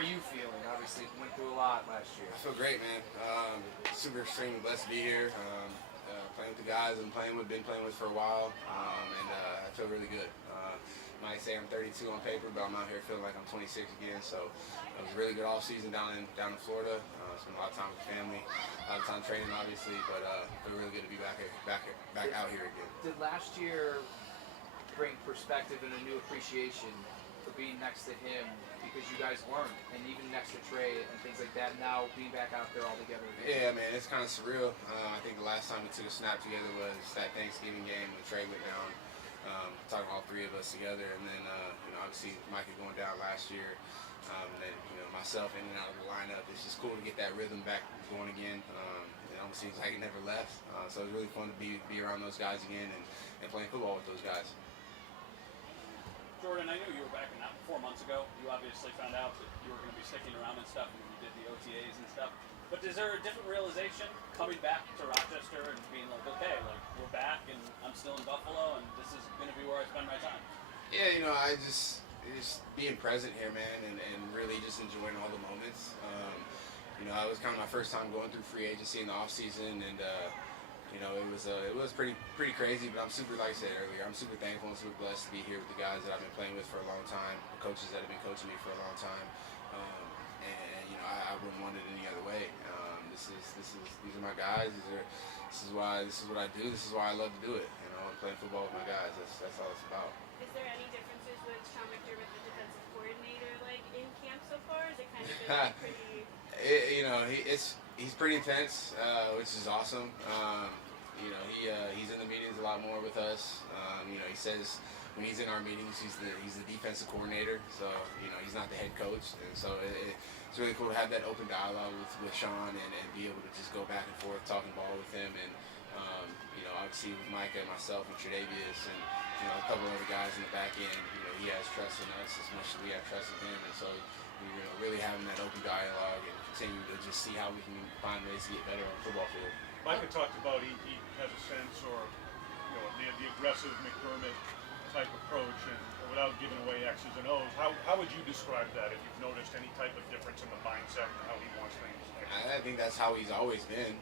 are you feeling? Obviously, went through a lot last year. I feel great, man. Super extremely blessed to be here. Playing with the guys been playing with for a while, and I feel really good. Might say I'm 32 on paper, but I'm out here feeling like I'm 26 again. So it was a really good off season down in Florida. Spent a lot of time with the family, a lot of time training, obviously. But feel really good to be back out here again. Did last year bring perspective and a new appreciation for being next to him, because you guys weren't, and even next to Trey and things like that, now being back out there all together again? Yeah, man, it's kind of surreal. I think the last time we took a snap together was that Thanksgiving game when Trey went down. Talking all three of us together, and then obviously Mike going down last year, and then myself in and out of the lineup. It's just cool to get that rhythm back going again. It almost seems like it never left. So it was really fun to be around those guys again and playing football with those guys. Jordan, I knew you were back in that 4 months ago. You obviously found out that you were going to be sticking around and stuff, and you did the OTAs and stuff. But is there a different realization coming back to Rochester and being like, okay, like we're back and I'm still in Buffalo and this is going to be where I spend my time? Yeah, I just being present here, man, and really just enjoying all the moments. It was kind of my first time going through free agency in the off season, and it was pretty crazy. But I'm super, like I said earlier, I'm super thankful and super blessed to be here with the guys that I've been playing with for a long time, the coaches that have been coaching me for a long time. I wouldn't want it any other way. These are my guys. This is what I do. This is why I love to do it. Playing football with my guys. That's all it's about. Is there any differences with Sean McDermott, the defensive coordinator, like in camp so far? Is it kind of been pretty? He's pretty intense, which is awesome. He's in the meetings a lot more with us. He says when he's in our meetings, he's the defensive coordinator. So he's not the head coach, and so it's really cool to have that open dialogue with Sean and be able to just go back and forth talking ball with him. And obviously with Micah and myself and Tre'Davious and a couple of other guys in the back end, he has trust in us as much as we have trust in him. And so really having that open dialogue and continue to just see how we can find ways to get better on the football field. Micah talked about he has a sense, or the aggressive McDermott type approach, and without giving away X's and O's, how would you describe that, if you've noticed any type of difference in the mindset and how he wants things? I think that's how he's always been.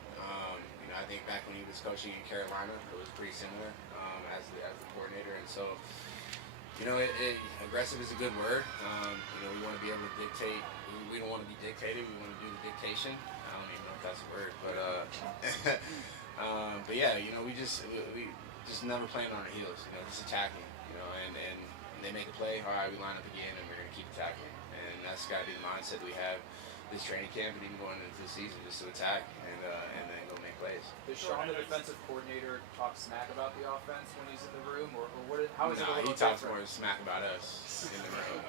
I think back when he was coaching in Carolina, it was pretty similar as the coordinator, and so aggressive is a good word. We want to be able to dictate. We don't want to be dictated. We want to do the dictation. I don't even know if that's a word, but yeah, we just never playing on our heels. Just attacking. And they make a play. All right, we line up again, and we're gonna keep attacking. And that's got to be the mindset that we have this training camp and even going into the season, just to attack and then go make plays. Does Sean, the defensive coordinator, talk smack about the offense when he's in the room, or how is it a little he talks different? more smack about us in the room.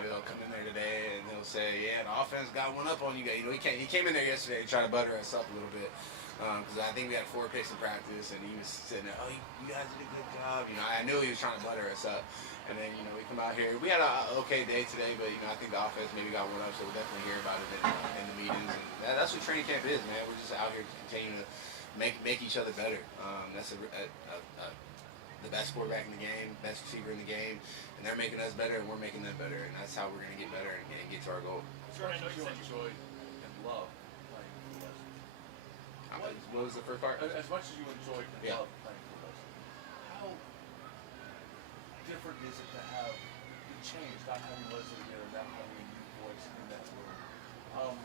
He'll come in there today and he'll say, "Yeah, the offense got one up on you guys." He came in there yesterday and tried to butter us up a little bit. Because I think we had 4 picks in practice, and he was sitting there, "Oh, you guys did a good job." I knew he was trying to butter us up. And then, we come out here. We had an okay day today, but, I think the offense maybe got one up, so we'll definitely hear about it in the meetings. And that's what training camp is, man. We're just out here to continue to make each other better. That's the best quarterback in the game, best receiver in the game, and they're making us better, and we're making them better. And that's how we're going to get better and get to our goal. Jordan, I know you enjoy and love playing for us. What was the first part? As much as you enjoy and love playing for us, how different is it to have the change, not having Leslie there, not having a new voice in that room?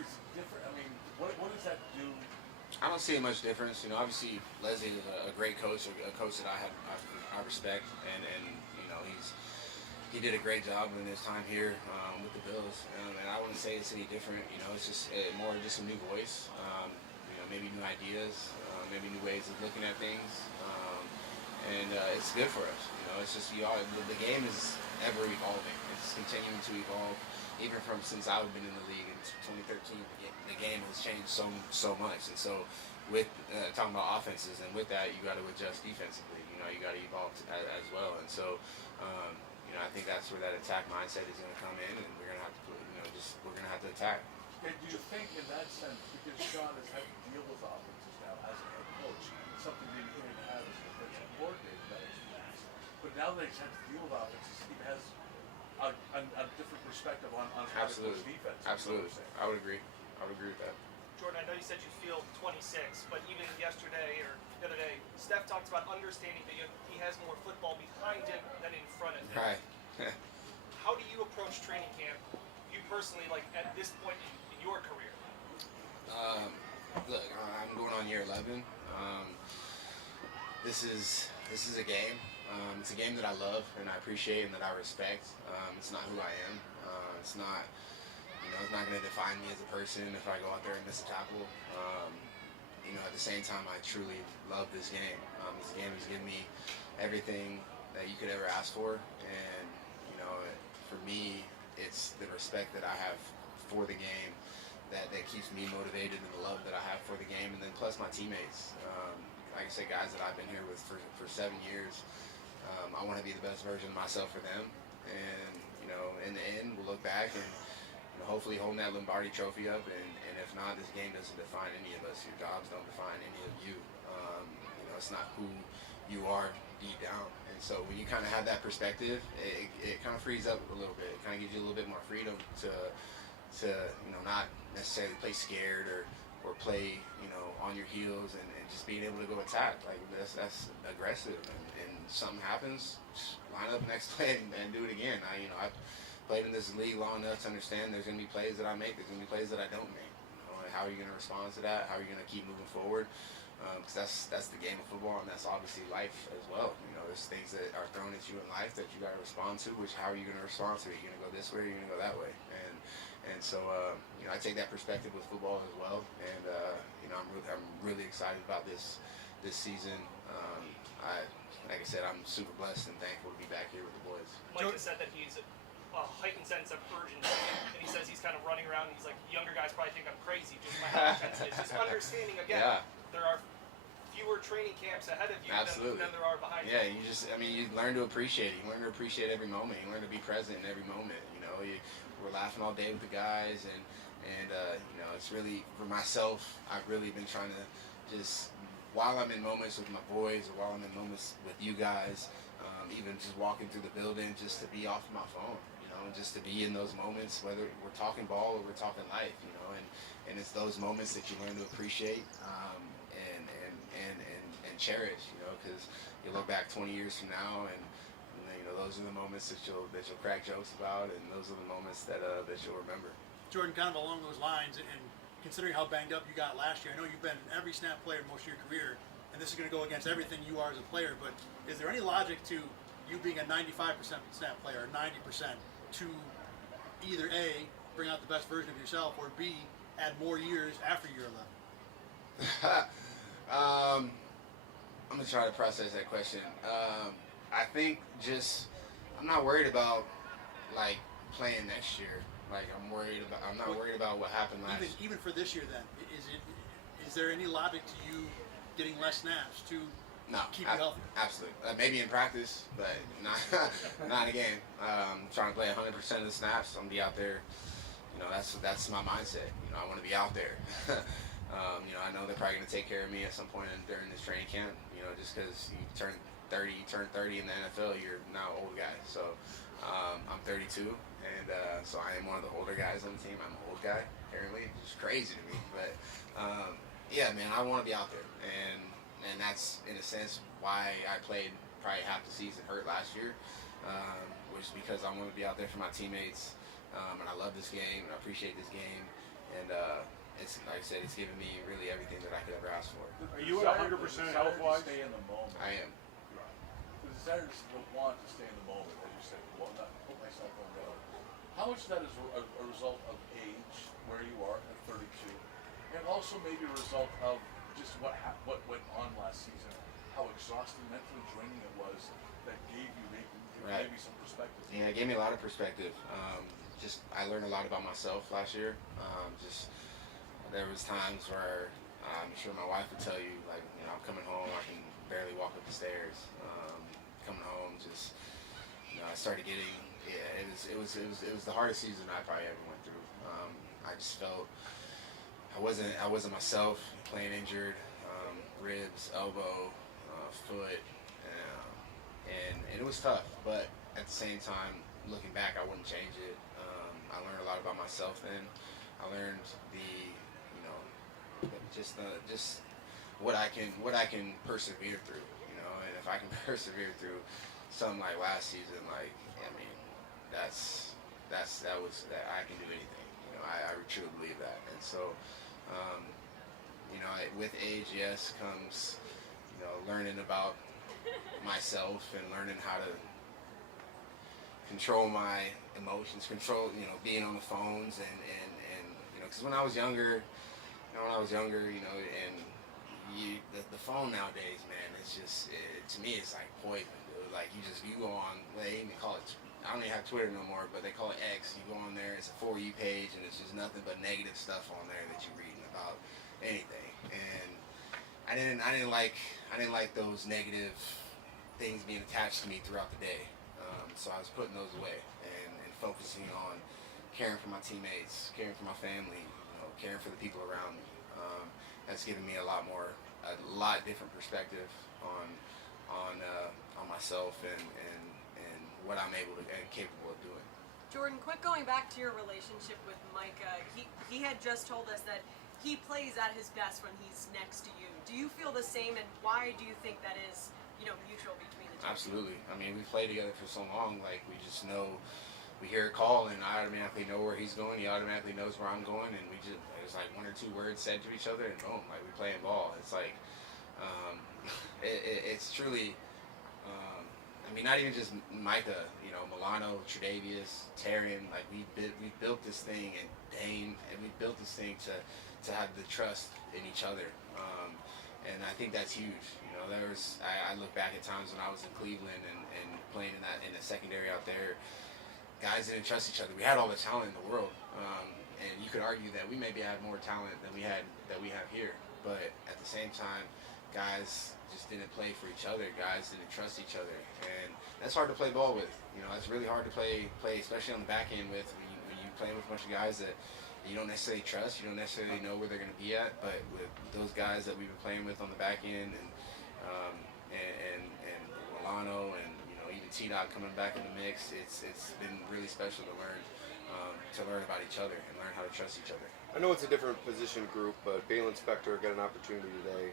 Is it different? I mean, what does that do? I don't see much difference. Obviously Leslie is a great coach, a coach that I respect, and he did a great job in his time here with the Bills, and I wouldn't say it's any different. It's just more just a new voice, maybe new ideas, maybe new ways of looking at things, and it's good for us. It's just the game is ever evolving. It's continuing to evolve, even from since I've been in the league in 2013. The game has changed so much, and so with talking about offenses, and with that you got to adjust defensively. You got to evolve as well, and so I think that's where that attack mindset is going to come in, and we're going to have to we're going to have to attack. And do you think, in that sense, because Sean has had to deal with offenses now as a head coach, something that he didn't have as a defensive coordinator, that experience, but now that he's had to deal with offenses, he has a different perspective on Absolutely. defense. Absolutely. I would agree. I would agree with that. Jordan, I know you said you feel 26, but even yesterday or the other day, Steph talked about understanding that he has more football behind him than in front of him. Right. How do you approach training camp, you personally, like at this point in your career? Look, I'm going on year 11. This is a game. It's a game that I love and I appreciate and that I respect. It's not who I am. It's not. It's not going to define me as a person if I go out there and miss a tackle. At the same time, I truly love this game. This game has given me everything that you could ever ask for, and for me, it's the respect that I have for the game that keeps me motivated, and the love that I have for the game, and then plus my teammates. Like I said, guys that I've been here with for 7 years. I want to be the best version of myself for them, and in the end, we'll look back and hopefully holding that Lombardi trophy up, and if not, this game doesn't define any of us. Your jobs don't define any of you. It's not who you are deep down. And so when you kind of have that perspective, it kind of frees up a little bit. It kind of gives you a little bit more freedom to not necessarily play scared or play on your heels, and just being able to go attack. Like that's aggressive, and something happens, just line up next play and do it again. I've played in this league long enough to understand there's going to be plays that I make, there's going to be plays that I don't make. And how are you going to respond to that? How are you going to keep moving forward? Because that's the game of football, and that's obviously life as well. There's things that are thrown at you in life that you got to respond to. Which how are you going to respond to it? You're going to go this way, or you're going to go that way. And so I take that perspective with football as well. And I'm really excited about this season. Like I said, I'm super blessed and thankful to be back here with the boys. Mike has said that he's a heightened sense of urgency, and he says he's kind of running around, and he's like, younger guys probably think I'm crazy, just my heightened sense. Just understanding, again, there are fewer training camps ahead of you than there are behind you. Yeah, you learn to appreciate it. You learn to appreciate every moment. You learn to be present in every moment. We're laughing all day with the guys, and it's really, for myself, I've really been trying to just, while I'm in moments with my boys, or while I'm in moments with you guys, even just walking through the building, just to be off my phone, just to be in those moments, whether we're talking ball or we're talking life, and it's those moments that you learn to appreciate and cherish, because you look back 20 years from now, and those are the moments that you'll crack jokes about, and those are the moments that you'll remember. Jordan, kind of along those lines, and considering how banged up you got last year, I know you've been every snap player most of your career, and this is going to go against everything you are as a player, but is there any logic to you being a 95% snap player, or 90%, to either A, bring out the best version of yourself, or B, add more years after year 11? I'm going to try to process that question. I think I'm not worried about, like, playing next year. Like, I'm not worried about what happened last year. Even for this year, then, is there any logic to you getting less snaps to keep you healthy? Absolutely. Maybe in practice, but not in a game. Trying to play 100% of the snaps. I'm going to be out there. That's my mindset. I want to be out there. I know they're probably going to take care of me at some point during this training camp. Just because you turn 30 in the NFL, you're now an old guy. So I'm 32, and so I am one of the older guys on the team. I'm an old guy, apparently. It's crazy to me, but yeah, man, I want to be out there, and that's in a sense why I played probably half the season hurt last year, was because I want to be out there for my teammates, and I love this game, and I appreciate this game, and it's like I said, it's given me really everything that I could ever ask for. Are you at 100% health-wise? Stay in the moment. I am. The desire to want to stay in the moment, as you said, well, not put myself on the road. How much of that is a result of age, where you are at 32, and also maybe a result of just what went on last season, how exhausting, mentally draining it was, that gave you maybe some perspective? Yeah, it gave me a lot of perspective. I learned a lot about myself last year. There was times where I'm sure my wife would tell you, like, I'm coming home, I can barely walk up the stairs. Coming home, I started getting, it was the hardest season I probably ever went through. I just felt I wasn't myself, playing injured, ribs, elbow, foot, and it was tough. But at the same time, looking back, I wouldn't change it. about myself then. I learned just what I can persevere through, and if I can persevere through something like last season, like, I mean, that I can do anything. I truly believe that. And so, with age, yes, comes, learning about myself and learning how to control my emotions, being on the phones and because when I was younger, and the phone nowadays, man, it's just, to me, it's like poison, dude. Like, you go on, they even call it, I don't even have Twitter no more, but they call it X. You go on there, it's a For You page, and it's just nothing but negative stuff on there that you're reading about anything. And I didn't like those negative things being attached to me throughout the day. So I was putting those away and focusing on caring for my teammates, caring for my family, caring for the people around me. That's given me a lot different perspective on myself and what I'm able to and capable of doing. Jordan, quick going back to your relationship with Micah. He had just told us that he plays at his best when he's next to you. Do you feel the same, and why do you think that is, mutual between the two? Absolutely. I mean, we played together for so long. Like, we just know, we hear a call, and I automatically know where he's going. He automatically knows where I'm going, and there's like one or two words said to each other, and boom, like, we playing ball. It's like, it's truly, I mean, not even just Micah, Milano, Tre'Davious, Tarian, like, we built this thing, and Dame, and we built this thing to have the trust in each other. And I think that's huge. I look back at times when I was in Cleveland and playing in the secondary out there, guys didn't trust each other. We had all the talent in the world, and you could argue that we maybe had more talent than we have here. But at the same time, guys just didn't play for each other. Guys didn't trust each other, and that's hard to play ball with. That's really hard to play, especially on the back end with when you playing with a bunch of guys that you don't necessarily trust. You don't necessarily know where they're going to be at. But with those guys that we've been playing with on the back end, and Milano, and even T-Dot coming back in the mix, it's been really special to learn about each other and learn how to trust each other. I know it's a different position group, but Balin Spector got an opportunity today.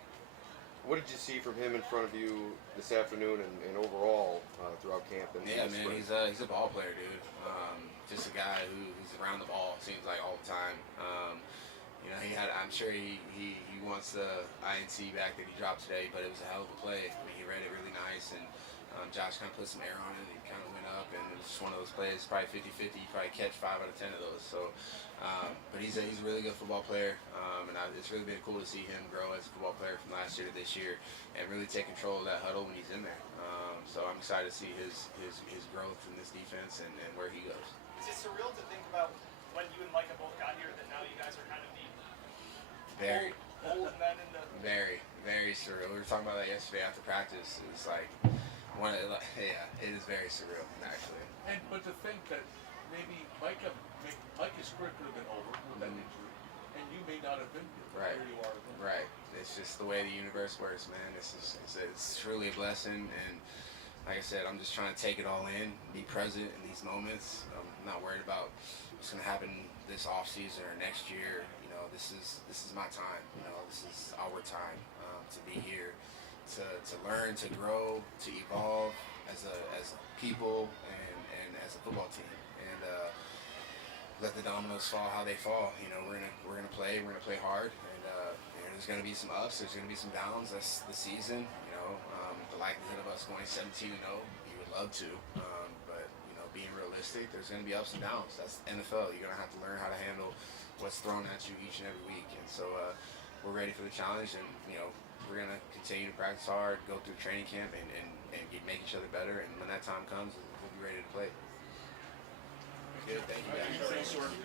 What did you see from him in front of you this afternoon and overall throughout camp? And yeah, man, he's a ball player, dude. Just a guy who's around the ball, seems like, all the time. I'm sure he wants the INT back that he dropped today, but it was a hell of a play. I mean, he read it really nice, and Josh kind of put some air on it, and he kind of went up, and it was just one of those plays, probably 50-50, probably catch 5 out of 10 of those. So, but he's a really good football player, and it's really been cool to see him grow as a football player from last year to this year, and really take control of that huddle when he's in there. So I'm excited to see his growth in this defense and where he goes. Is it surreal to think about when you and Micah both got here that now you guys are kind of the old men in the... Very, very surreal. We were talking about that yesterday after practice. It was like, it is very surreal, actually. But to think that maybe Micah's career could have been over with that injury, and you may not have been here. Right. Here you are. Right. It's just the way the universe works, man. It's truly a blessing, and like I said, I'm just trying to take it all in, be present in these moments. I'm not worried about what's going to happen this off season or next year. This is my time. This is our time to be here, to learn, to grow, to evolve as a people and as a football team, and let the dominoes fall how they fall. We're gonna play hard, and there's gonna be some ups, there's gonna be some downs. That's the season. The likelihood of us going 17-0, you would love to, but being realistic, there's gonna be ups and downs. That's NFL. You're gonna have to learn how to handle what's thrown at you each and every week, and so we're ready for the challenge, and we're gonna continue to practice hard, go through training camp, and make each other better, and when that time comes, we'll be ready to play. Good, thank you guys. Thanks, Jordan.